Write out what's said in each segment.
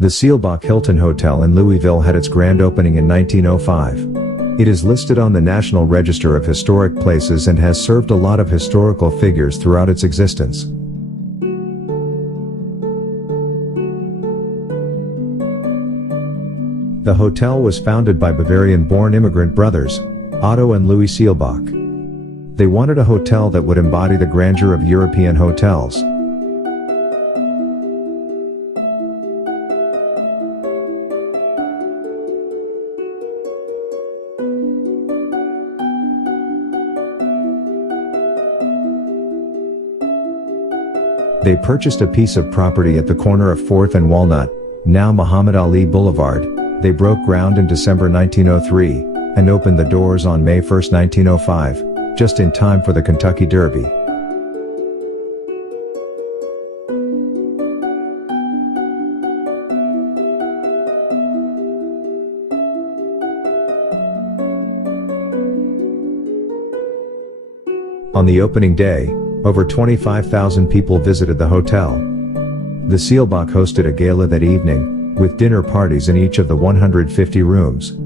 The Seelbach Hilton Hotel in Louisville had its grand opening in 1905. It is listed on the National Register of Historic Places and has served a lot of historical figures throughout its existence. The hotel was founded by Bavarian-born immigrant brothers, Otto and Louis Seelbach. They wanted a hotel that would embody the grandeur of European hotels. They purchased a piece of property at the corner of 4th and Walnut, now Muhammad Ali Boulevard. They broke ground in December 1903, and opened the doors on May 1, 1905, just in time for the Kentucky Derby. On the opening day, over 25,000 people visited the hotel. The Seelbach hosted a gala that evening, with dinner parties in each of the 150 rooms.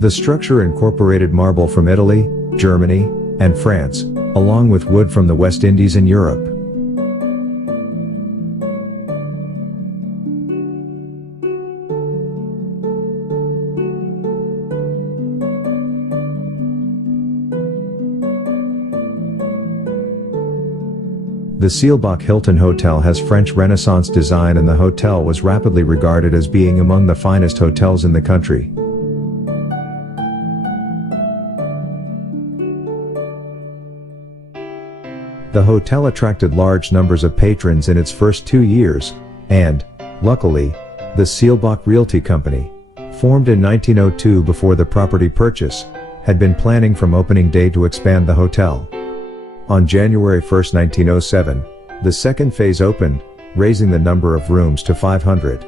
The structure incorporated marble from Italy, Germany, and France, along with wood from the West Indies and Europe. The Seelbach Hilton Hotel has French Renaissance design, and the hotel was rapidly regarded as being among the finest hotels in the country. The hotel attracted large numbers of patrons in its first 2 years, and, luckily, the Seelbach Realty Company, formed in 1902 before the property purchase, had been planning from opening day to expand the hotel. On January 1, 1907, the second phase opened, raising the number of rooms to 500.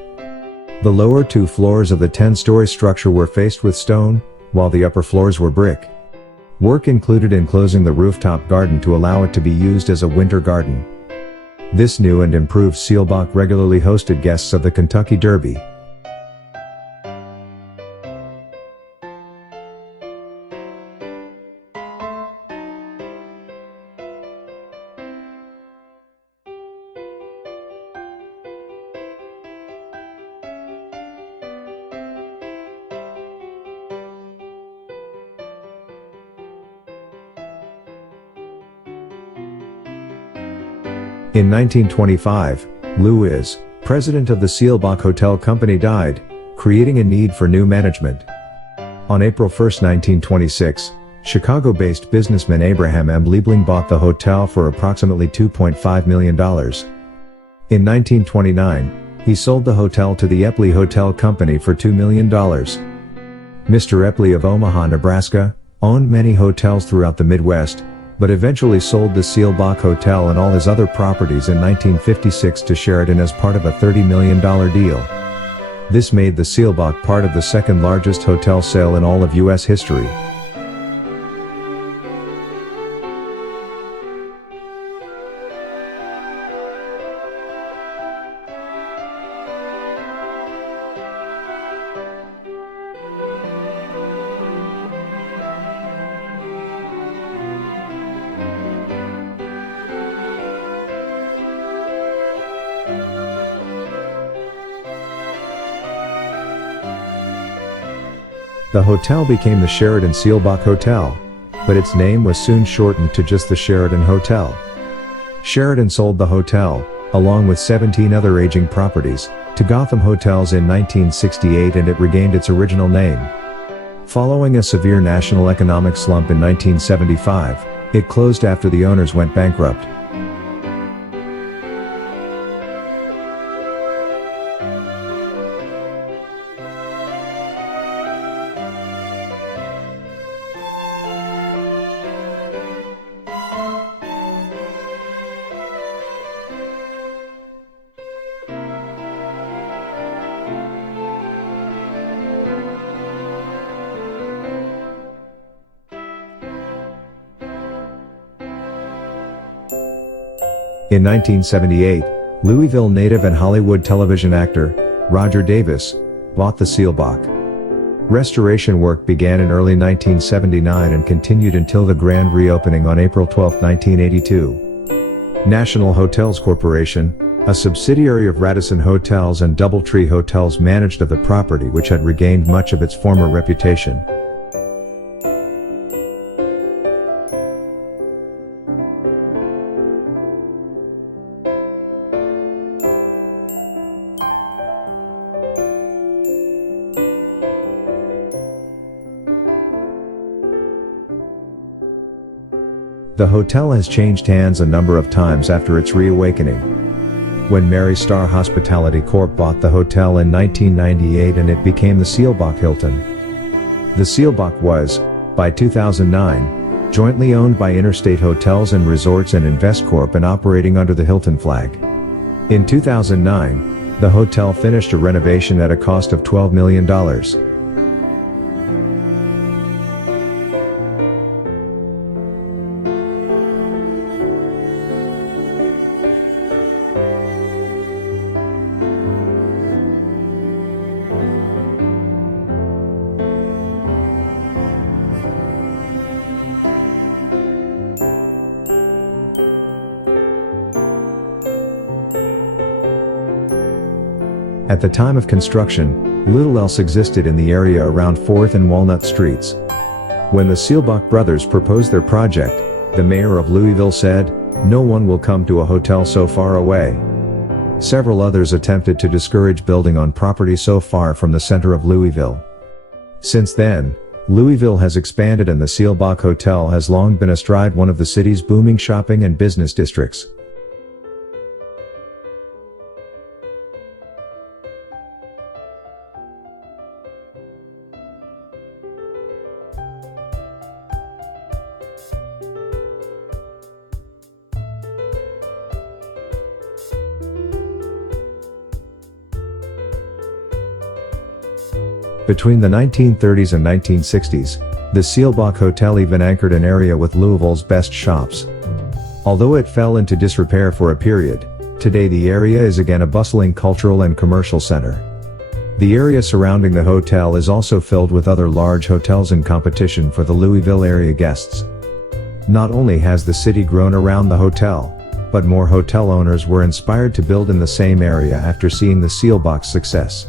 The lower 2 floors of the 10-story structure were faced with stone, while the upper floors were brick. Work included enclosing the rooftop garden to allow it to be used as a winter garden. This new and improved Seelbach regularly hosted guests of the Kentucky Derby. In 1925, Louis, president of the Seelbach Hotel Company, died, creating a need for new management. On April 1, 1926, Chicago-based businessman Abraham M. Liebling bought the hotel for approximately $2.5 million. In 1929, he sold the hotel to the Epley Hotel Company for $2 million. Mr. Epley of Omaha, Nebraska, owned many hotels throughout the Midwest, but eventually sold the Seelbach Hotel and all his other properties in 1956 to Sheraton as part of a $30 million deal. This made the Seelbach part of the second largest hotel sale in all of U.S. history. The hotel became the Sheraton Seelbach Hotel, but its name was soon shortened to just the Sheraton Hotel. Sheraton sold the hotel, along with 17 other aging properties, to Gotham Hotels in 1968, and it regained its original name. Following a severe national economic slump in 1975, it closed after the owners went bankrupt. In 1978, Louisville native and Hollywood television actor, Roger Davis, bought the Seelbach. Restoration work began in early 1979 and continued until the grand reopening on April 12, 1982. National Hotels Corporation, a subsidiary of Radisson Hotels and Doubletree Hotels, managed of the property, which had regained much of its former reputation. The hotel has changed hands a number of times after its reawakening. When Mary Star Hospitality Corp. bought the hotel in 1998 and it became the Seelbach Hilton. The Seelbach was, by 2009, jointly owned by Interstate Hotels and Resorts and Investcorp and operating under the Hilton flag. In 2009, the hotel finished a renovation at a cost of $12 million. At the time of construction, little else existed in the area around 4th and Walnut Streets. When the Seelbach brothers proposed their project, the mayor of Louisville said, "No one will come to a hotel so far away." Several others attempted to discourage building on property so far from the center of Louisville. Since then, Louisville has expanded and the Seelbach Hotel has long been astride one of the city's booming shopping and business districts. Between the 1930s and 1960s, the Seelbach Hotel even anchored an area with Louisville's best shops. Although it fell into disrepair for a period, today the area is again a bustling cultural and commercial center. The area surrounding the hotel is also filled with other large hotels in competition for the Louisville area guests. Not only has the city grown around the hotel, but more hotel owners were inspired to build in the same area after seeing the Seelbach's success.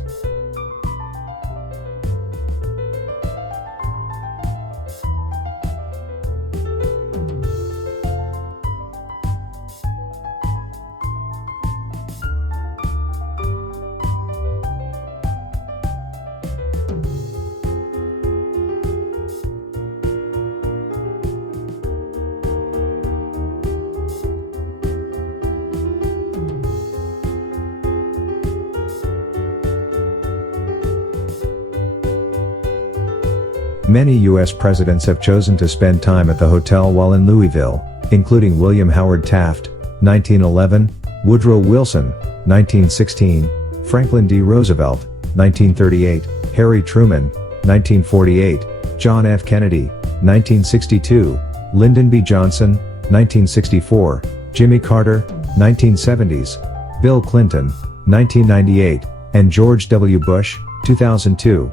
Many U.S. presidents have chosen to spend time at the hotel while in Louisville, including William Howard Taft, 1911, Woodrow Wilson, 1916, Franklin D. Roosevelt, 1938, Harry Truman, 1948, John F. Kennedy, 1962, Lyndon B. Johnson, 1964, Jimmy Carter, 1970s, Bill Clinton, 1998, and George W. Bush, 2002.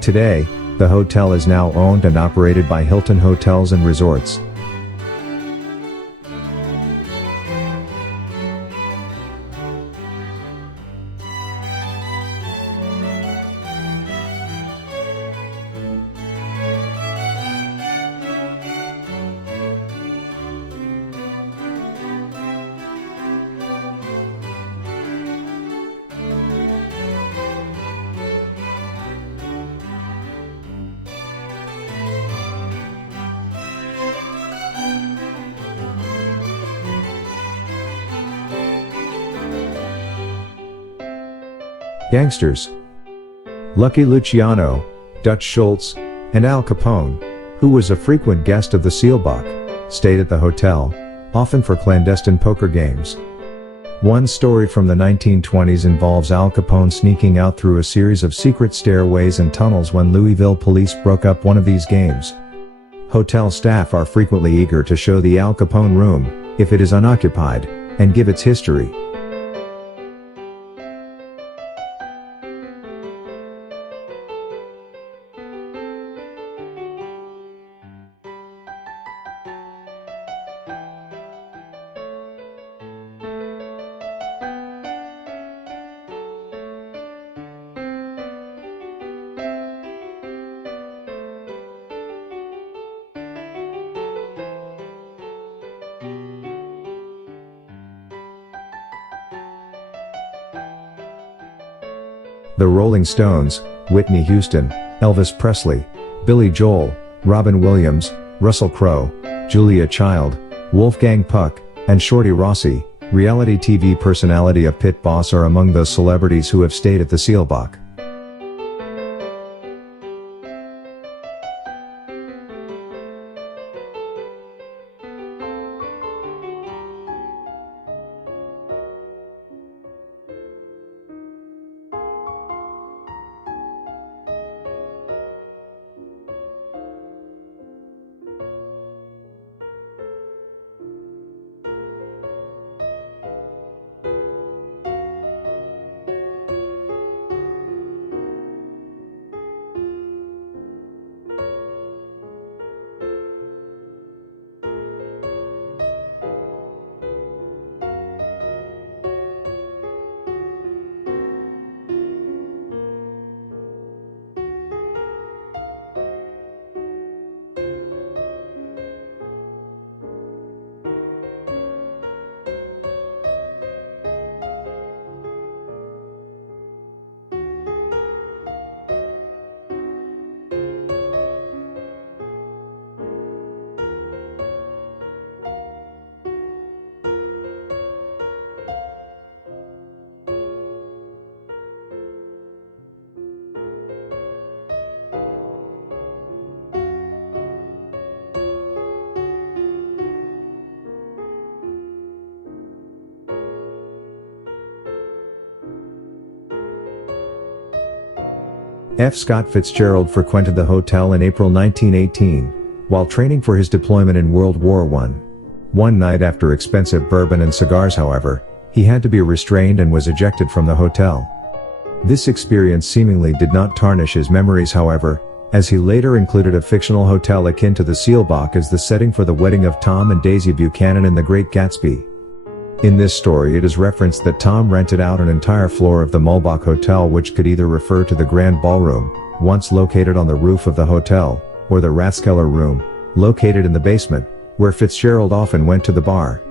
Today, the hotel is now owned and operated by Hilton Hotels and Resorts. Gangsters. Lucky Luciano, Dutch Schultz, and Al Capone, who was a frequent guest of the Seelbach, stayed at the hotel, often for clandestine poker games. One story from the 1920s involves Al Capone sneaking out through a series of secret stairways and tunnels when Louisville police broke up one of these games. Hotel staff are frequently eager to show the Al Capone room, if it is unoccupied, and give its history. The Rolling Stones, Whitney Houston, Elvis Presley, Billy Joel, Robin Williams, Russell Crowe, Julia Child, Wolfgang Puck, and Shorty Rossi, reality TV personality of Pit Boss, are among those celebrities who have stayed at the Seelbach. F. Scott Fitzgerald frequented the hotel in April 1918, while training for his deployment in World War I. One night after expensive bourbon and cigars, however, he had to be restrained and was ejected from the hotel. This experience seemingly did not tarnish his memories, however, as he later included a fictional hotel akin to the Seelbach as the setting for the wedding of Tom and Daisy Buchanan in The Great Gatsby. In this story it is referenced that Tom rented out an entire floor of the Mulbach Hotel, which could either refer to the Grand Ballroom, once located on the roof of the hotel, or the Rathskeller Room, located in the basement, where Fitzgerald often went to the bar.